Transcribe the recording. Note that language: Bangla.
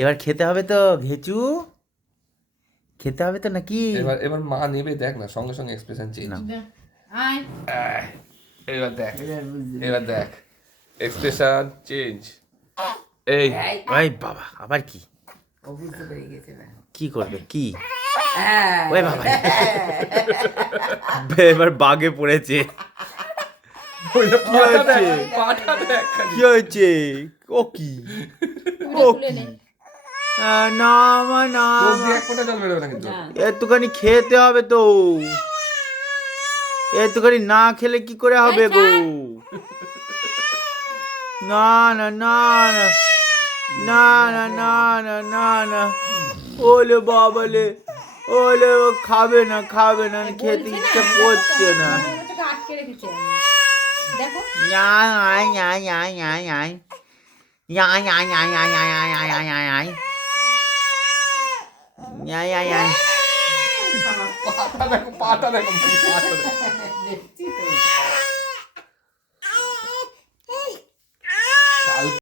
এবার খেতে হবে তো ঘেচু, খেতে হবে তো নাকি? এবার এবার মা নেবে, দেখ না, সঙ্গে সঙ্গে এক্সপ্রেশন চেঞ্জ। না। আয়, এবার দেখ, এবার বুঝবি। এবার দেখ, এক্সপ্রেশন চেঞ্জ। এই এই, ওই বাবা, আবার কি? ও বুঝতে পেরে গেছে না। কি করবে কি? হ্যাঁ, ওই বাবা, এবার বাগে পড়েছে। ওইটা কি পাটা দেখ, হয়েছে? পাটা দেখ খালি। কি হয়েছে? ও কি? ও তুলে কি? নে। না মা, না চোখ মা। দিয়ে এক ফোঁটা জল বেরোবে না কিন্তু। না, একটুখানি খেতে হবে তো, একটুখানি না খেলে কি করে হবে গো? না না না না না না না না না না, ওলে বাবালে, ওলে ও খাবে না, খাবে না, খেতে বলছে ইচ্ছা না, করছে না। তোকে আটকে রেখেছে আমি। দেখো, Nhai nhai nhai nhai nhai nhai. Nhai nhai nhai nhai nhai nhai nhai nhai nhai nhai. Nhai nhai nhai. পাটা দেখো, পাটা দেখো, পাটা দেখো। দেখছি তো।